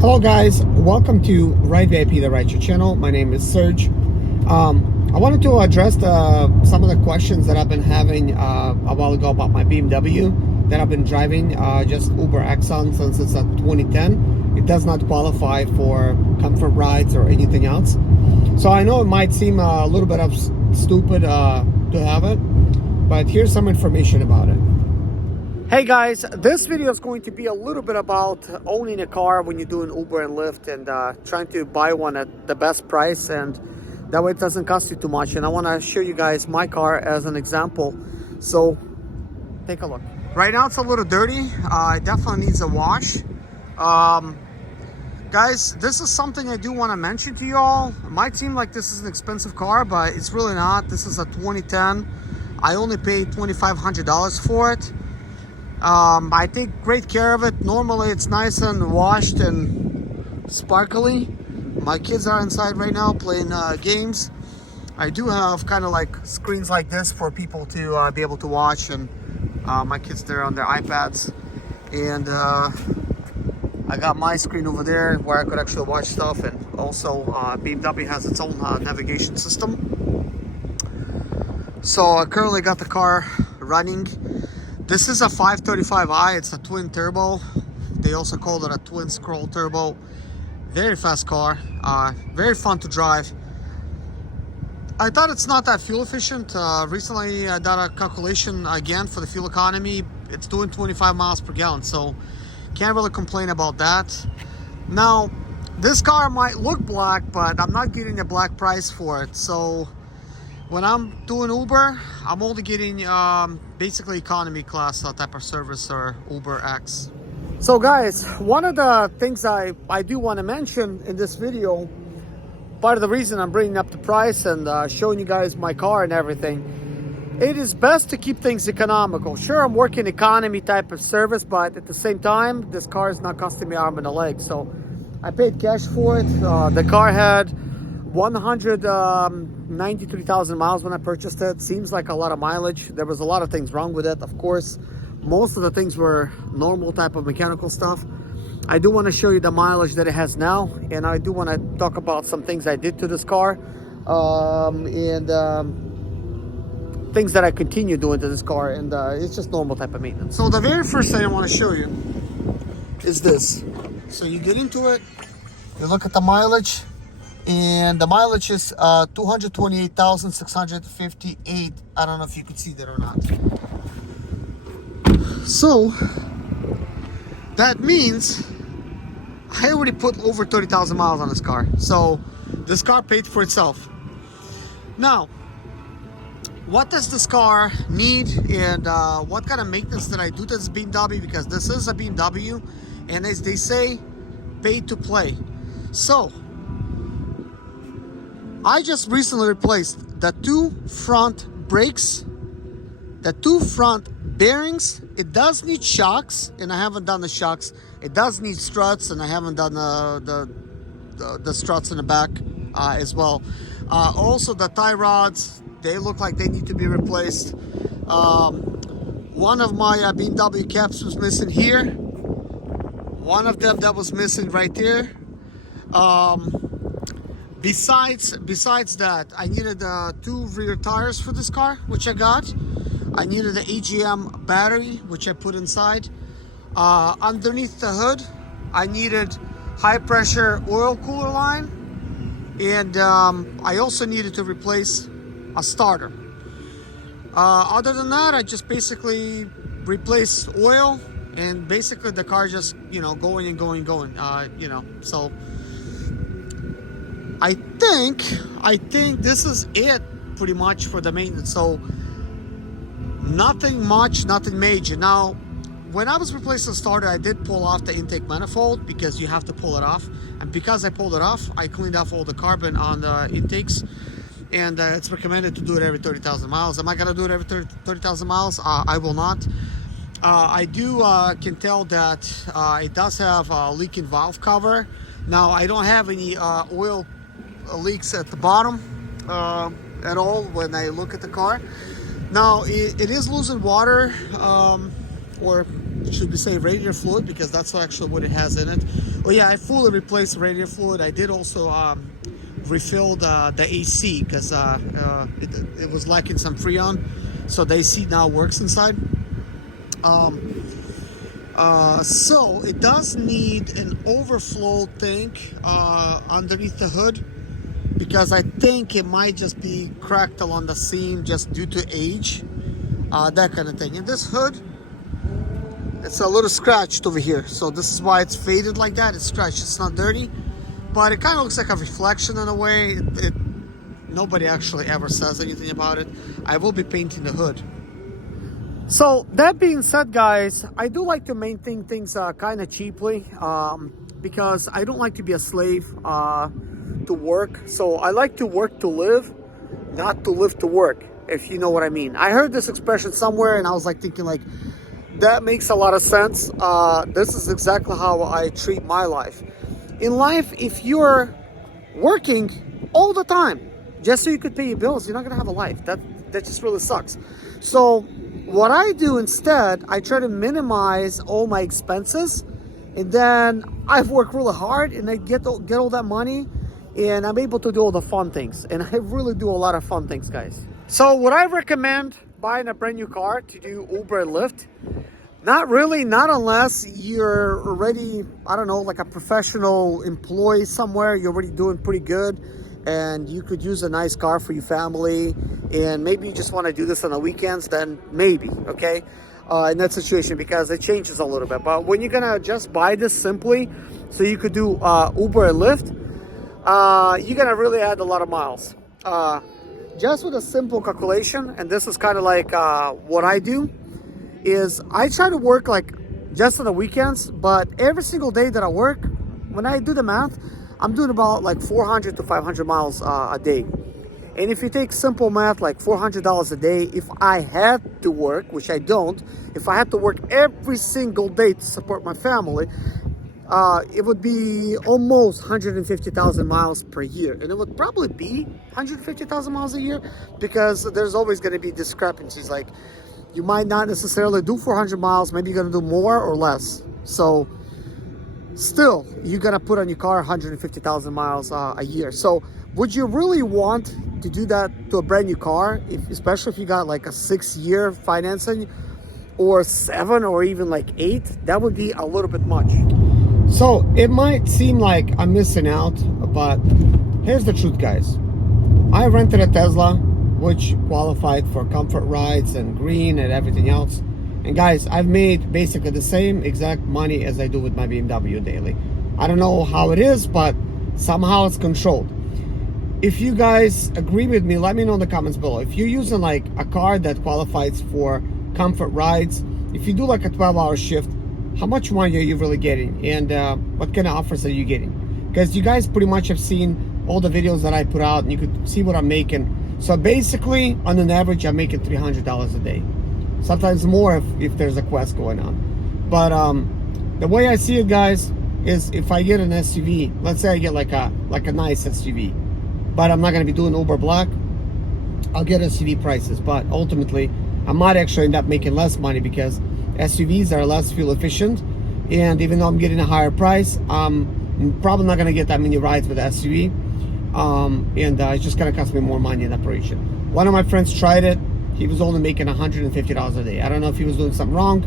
Hello guys, welcome to Ride VIP, the rideshare channel. My name is Serge. I wanted to address some of the questions that I've been having a while ago about my BMW that I've been driving just UberX on since it's a 2010. It does not qualify for comfort rides or anything else. So I know it might seem a little bit of stupid to have it, but here's some information about it. Hey guys, this video is going to be a little bit about owning a car when you're doing Uber and Lyft and trying to buy one at the best price, and that way it doesn't cost you too much. And I want to show you guys my car as an example. So take a look. Right now it's a little dirty. It definitely needs a wash. Guys, this is something I do want to mention to you all. It might seem like this is an expensive car, but it's really not. This is a 2010. I only paid $2,500 for it. I take great care of it. Normally it's nice and washed and sparkly. My kids are inside right now playing games. I do have kind of like screens like this for people to be able to watch, and my kids there on their iPads, and I got my screen over there where I could actually watch stuff. And also BMW has its own navigation system. So I currently got the car running. This is a 535i, it's a twin turbo. They also call it a twin scroll turbo. Very fast car, very fun to drive. I thought it's not that fuel efficient. Recently I did a calculation again for the fuel economy. It's doing 25 miles per gallon, so can't really complain about that. Now, this car might look black, but I'm not getting a black price for it. So when I'm doing Uber, I'm only getting basically economy class type of service, or UberX. So guys, one of the things I do want to mention in this video, part of the reason I'm bringing up the price and showing you guys my car and everything, it is best to keep things economical. Sure, I'm working economy type of service, but at the same time, this car is not costing me arm and a leg. So I paid cash for it. The car had 193,000 miles when I purchased it. Seems like a lot of mileage. There was a lot of things wrong with it, of course. Most of the things were normal type of mechanical stuff. I do want to show you the mileage that it has now, and I do want to talk about some things I did to this car, and things that I continue doing to this car, and it's just normal type of maintenance. So the very first thing I want to show you is this. So you get into it, you look at the mileage, and the mileage is 228,658. I don't know if you can see that or not. So that means I already put over 30,000 miles on this car. So this car paid for itself. Now, what does this car need, and what kind of maintenance did I do to this BMW? Because this is a BMW, and as they say, pay to play. So I just recently replaced the two front brakes, the two front bearings. It does need shocks, and I haven't done the shocks. It does need struts, and I haven't done the struts in the back as well. Also, the tie rods, they look like they need to be replaced. One of my BMW caps was missing here. One of them that was missing right there. Besides that, I needed two rear tires for this car, which I got. I needed the AGM battery, which I put inside. Underneath the hood, I needed high pressure oil cooler line, and I also needed to replace a starter. Other than that, I just basically replaced oil, and basically the car just, going and going. So I think this is it pretty much for the maintenance. So nothing much, nothing major. Now, when I was replacing the starter, I did pull off the intake manifold, because you have to pull it off. And because I pulled it off, I cleaned off all the carbon on the intakes. And it's recommended to do it every 30,000 miles. Am I gonna do it every 30,000 miles? I will not. I can tell that it does have a leaking valve cover. Now, I don't have any oil leaks at the bottom at all when I look at the car. Now, it is losing water, or should we say radiator fluid, because that's actually what it has in it. Oh yeah, I fully replaced radiator fluid. I did also refill the AC because it was lacking some freon, so the AC now works inside. So it does need an overflow tank underneath the hood, because I think it might just be cracked along the seam just due to age, that kind of thing. And this hood, it's a little scratched over here, so this is why it's faded like that. It's scratched, it's not dirty, but it kind of looks like a reflection in a way. Nobody actually ever says anything about it. I will be painting the hood. So that being said, guys, I do like to maintain things kind of cheaply, because I don't like to be a slave to work. So I like to work to live, not to live to work, if you know what I mean. I heard this expression somewhere and I was like thinking like, that makes a lot of sense. This is exactly how I treat my life. In life, if you're working all the time just so you could pay your bills, you're not gonna have a life. That just really sucks. So what I do instead, I try to minimize all my expenses, and then I work really hard and I get all that money, and I'm able to do all the fun things. And I really do a lot of fun things, guys. So would I recommend buying a brand new car to do Uber and Lyft? Not really, not unless you're already, I don't know, like a professional employee somewhere. You're already doing pretty good and you could use a nice car for your family, and maybe you just want to do this on the weekends, then maybe, okay? In that situation, because it changes a little bit. But when you're gonna just buy this simply so you could do Uber and Lyft, you're gonna really add a lot of miles. Just with a simple calculation, and this is kind of like what I do, is I try to work like just on the weekends, but every single day that I work, when I do the math, I'm doing about like 400 to 500 miles a day. And if you take simple math, like $400 a day, if I had to work, which I don't, if I had to work every single day to support my family, it would be almost 150,000 miles per year. And it would probably be 150,000 miles a year, because there's always going to be discrepancies. Like, you might not necessarily do 400 miles, maybe you're going to do more or less. So still, you're going to put on your car 150,000 miles a year. So would you really want to do that to a brand new car, especially if you got like a 6-year financing, or 7, or even like 8? That would be a little bit much. So it might seem like I'm missing out, but here's the truth, guys. I rented a Tesla, which qualified for comfort rides and green and everything else. And guys, I've made basically the same exact money as I do with my BMW daily. I don't know how it is, but somehow it's controlled. If you guys agree with me, let me know in the comments below. If you're using like a car that qualifies for comfort rides, if you do like a 12-hour shift, how much money are you really getting? And what kind of offers are you getting? Because you guys pretty much have seen all the videos that I put out, and you could see what I'm making. So basically, on an average, I'm making $300 a day. Sometimes more if there's a quest going on. But the way I see it, guys, is if I get an SUV, let's say I get like a nice SUV, but I'm not going to be doing Uber Black, I'll get SUV prices. But ultimately, I might actually end up making less money, because SUVs are less fuel efficient. And even though I'm getting a higher price, I'm probably not going to get that many rides with SUV. And it's just going to cost me more money in operation. One of my friends tried it. He was only making $150 a day. I don't know if he was doing something wrong,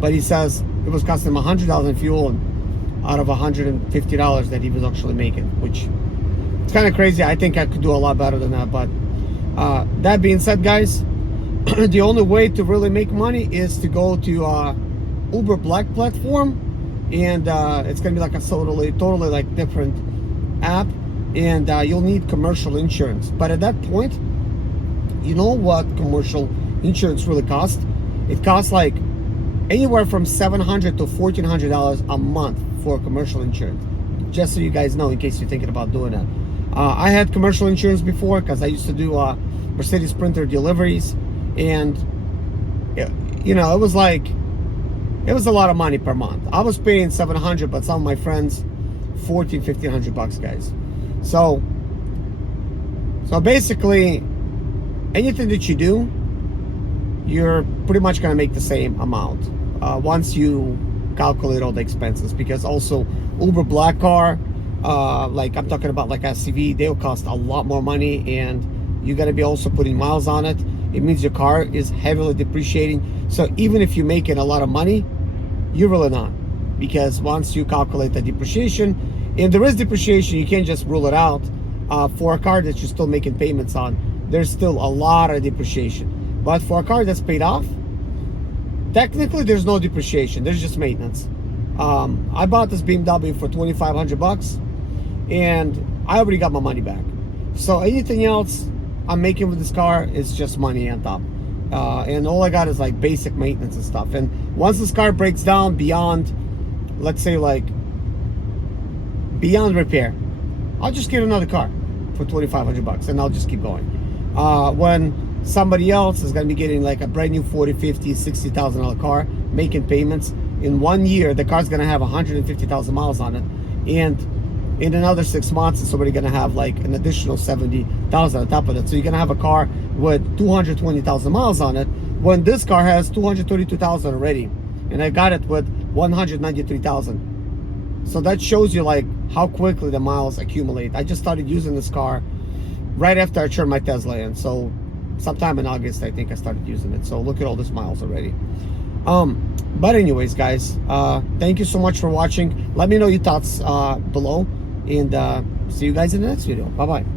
but he says it was costing him $100 in fuel, and out of $150 that he was actually making, which it's kind of crazy. I think I could do a lot better than that. But that being said, guys, the only way to really make money is to go to Uber Black platform, and it's gonna be like a totally like different app, and you'll need commercial insurance. But at that point, you know what commercial insurance really costs? It costs like anywhere from $700 to $1,400 a month for commercial insurance. Just so you guys know, in case you're thinking about doing that. I had commercial insurance before, because I used to do Mercedes Sprinter deliveries, and you know, it was a lot of money per month. I was paying $700, but some of my friends $1,400-$1,500, guys. So basically, anything that you do, you're pretty much gonna make the same amount once you calculate all the expenses, because also Uber Black car, like I'm talking about like SUV, they'll cost a lot more money, and you got to be also putting miles on it. It means your car is heavily depreciating. So even if you're making a lot of money, you're really not, because once you calculate the depreciation, and there is depreciation, you can't just rule it out. For a car that you're still making payments on, there's still a lot of depreciation. But for a car that's paid off, technically there's no depreciation, there's just maintenance. I bought this BMW for $2,500, and I already got my money back. So anything else I'm making with this car is just money on top. And all I got is like basic maintenance and stuff. And once this car breaks down beyond, let's say like beyond repair, I'll just get another car for $2,500 and I'll just keep going. When somebody else is going to be getting like a brand new 40, 50, $60,000 car, making payments, in 1 year the car's going to have 150,000 miles on it, and in another 6 months it's already going to have like an additional 70,000 on top of it. So you're going to have a car with 220,000 miles on it, when this car has 232,000 already, and I got it with 193,000. So that shows you like how quickly the miles accumulate. I just started using this car right after I turned my Tesla in. So sometime in August, I think I started using it. So look at all these miles already. But anyways, guys, thank you so much for watching. Let me know your thoughts below, and see you guys in the next video. Bye-bye.